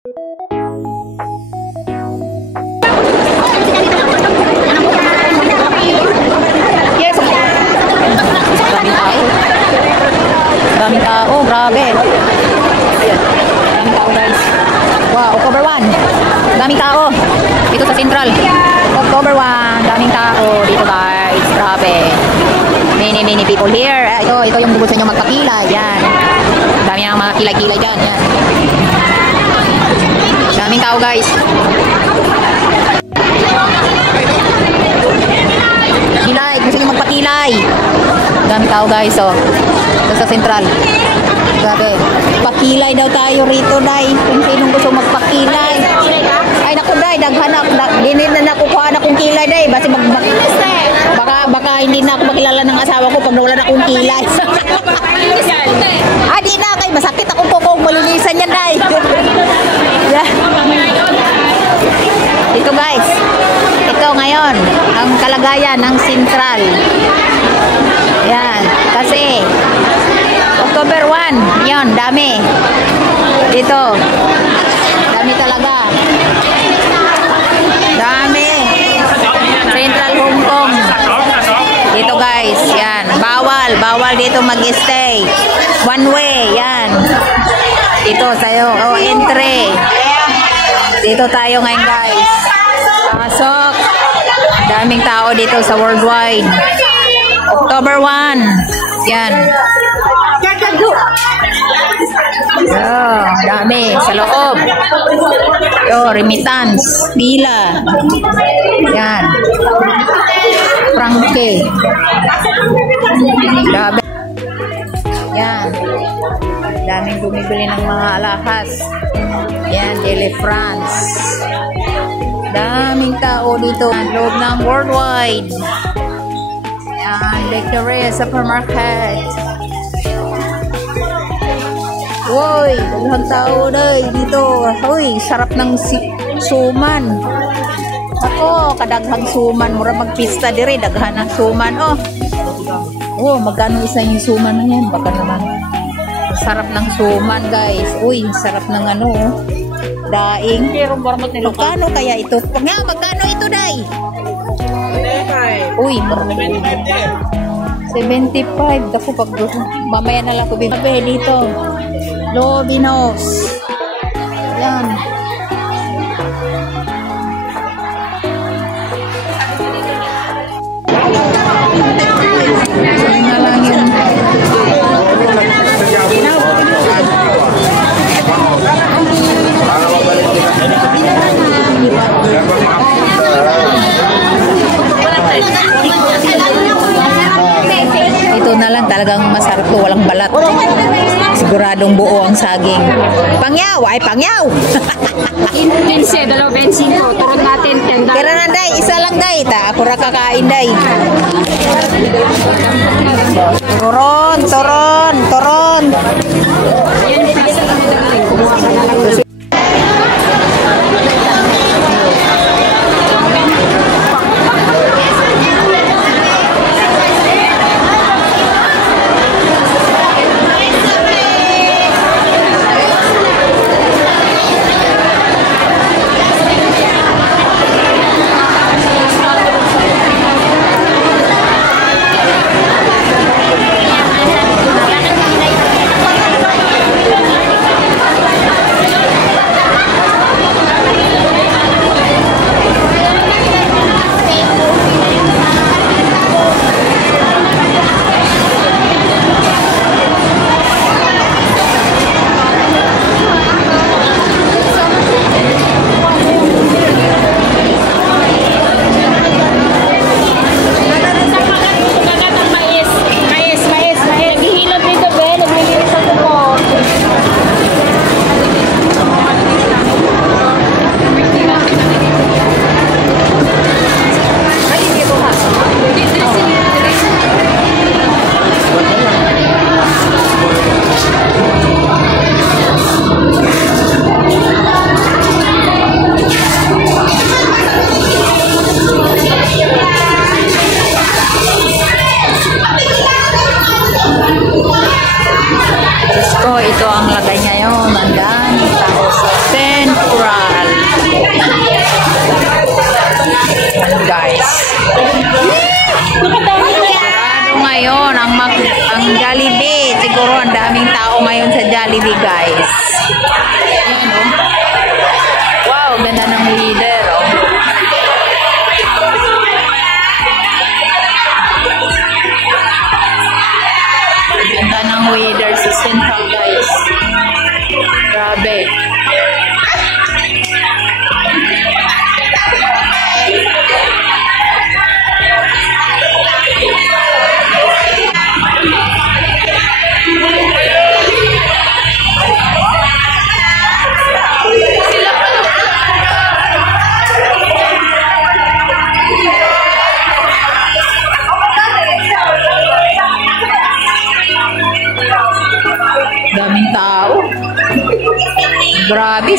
Daming tao, grabe. Daming tao guys. Wow, October 1. Daming tao. Dito sa Central. October 1. Daming tao dito guys. Grabe. Many people here. Ito yung gusto nyo magpakilay. Yan. Dami ng mga kilay-kilay dyan. Yan. Daming tao guys. Kilay. Gusto nyo magpakilay. Daming tao guys. So, ito sa Central. Grabe. Pakilay daw tayo rito, Day. Kung sinong gusto magpakilay. Ay, naku, Day. Daghanak. Dinid na nakukuha na kong kilay, Day. Baka hindi na ako makilala ng asawa ko pag nawala na akong kilay. Ah, di na. Kay masakit akong kukong malilisan yan, Day. Yeah. Ito, guys. Ito ngayon. Ang kalagayan ng Central. Yan. Kasi October 1, yun, dami. Dito. Dami talaga. Dami. Central Hong Kong. Dito guys, yan. Bawal dito mag-stay. One way, yan. Dito sa'yo. Oh, entry. Dito tayo ngayon guys. Pasok. Daming tao dito sa worldwide. October 1. Yan. Oh, dami sa loob. Yo, remittance, pila. Yan. Franke. Dami. Yan. Daming bumibili ng mga alahas. Yan, Deli France. Daming tao dito sa loob ng worldwide. Yan, Victoria Supermarket. Woy, daghang tao day dito. Hoy, sarap ng suman. Ako, kadaghang suman. Mura magpista dire, daghan ng suman. Oh, magkano isa yung suman na yan? Baka naman. Sarap ng suman, guys. Uy, sarap ng ano, daing. Magkano kaya ito? Magkano ito, day? Uy, 75. Dako pag mamaya na lang ko bibili dito. Lobinos. Yan. Yan na lang yun. Ito na lang talagang masarap to, walang balat. Siguradong buo ang saging. Pangyaw, ay pangyaw. 15, 25. Turun natin 10. Tira na, day. Isa lang, day. Ako ra kakain, day. Turon.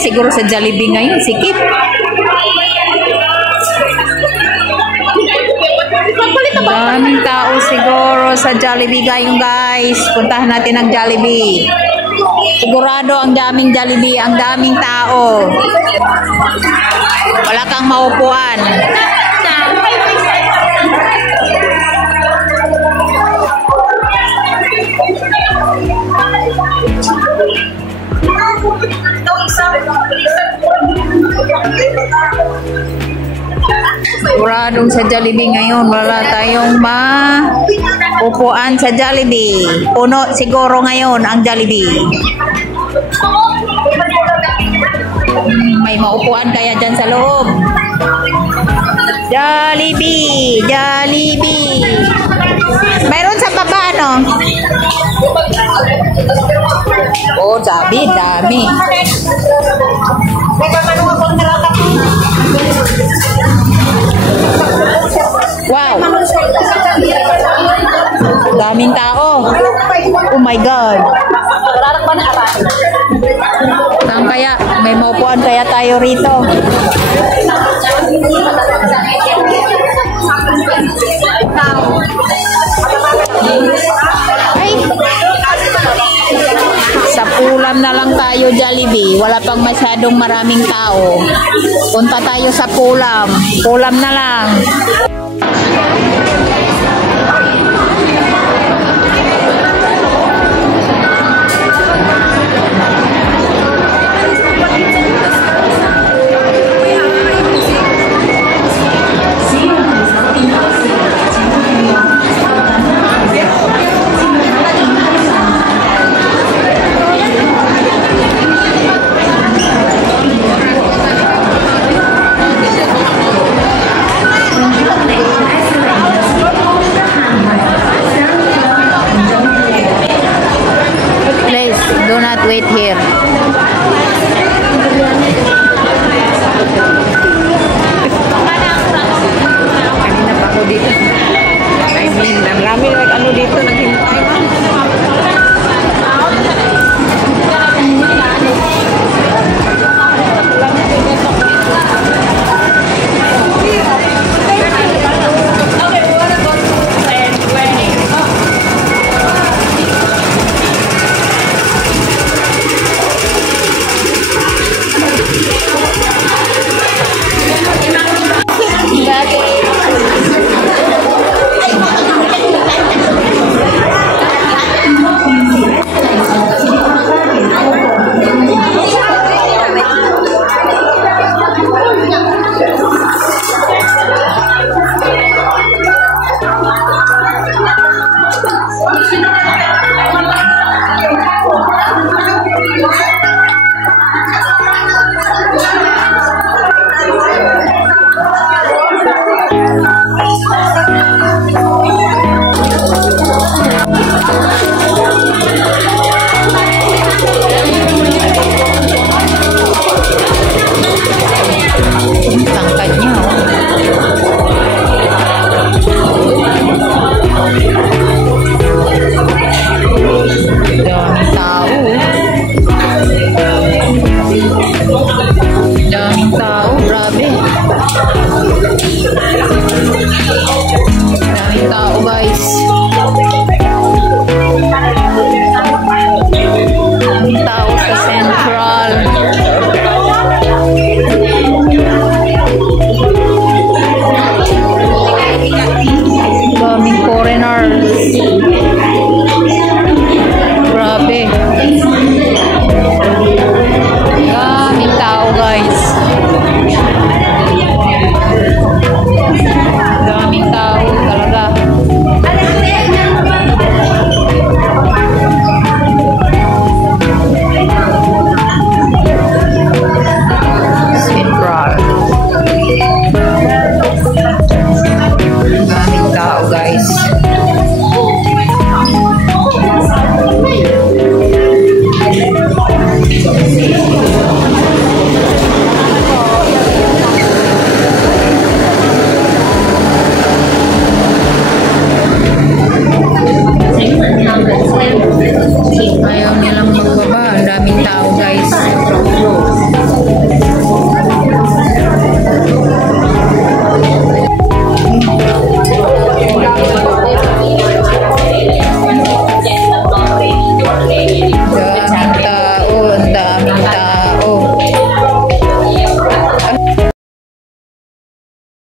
siguro sa Jollibee ngayon, sikip. Daming tao siguro sa Jollibee ngayon, guys. Puntahan natin ang Jollibee. Sigurado ang daming Jollibee, ang daming tao. Wala kang maupuan. Siguradong sa Jollibee ngayon, wala tayong maupuan sa Jollibee. Puno siguro ngayon ang Jollibee. May maupuan kaya dyan sa loob. Jollibee! Jollibee! Mayroon sa baba, no? Oh, dami, dami. Wow! Daming tao. Oh my God. Saan kaya? May maupuan kaya tayo rito. Ay! Sa Pulam na lang tayo, Jollibee. Wala pang masyadong maraming tao. Punta tayo sa Pulam. Pulam na lang. Do not wait here. Kanina pa ako dito. I mean, marami ano dito naghintay. Daming tao, grabe. Daming tao, guys. Daming tao sa Central.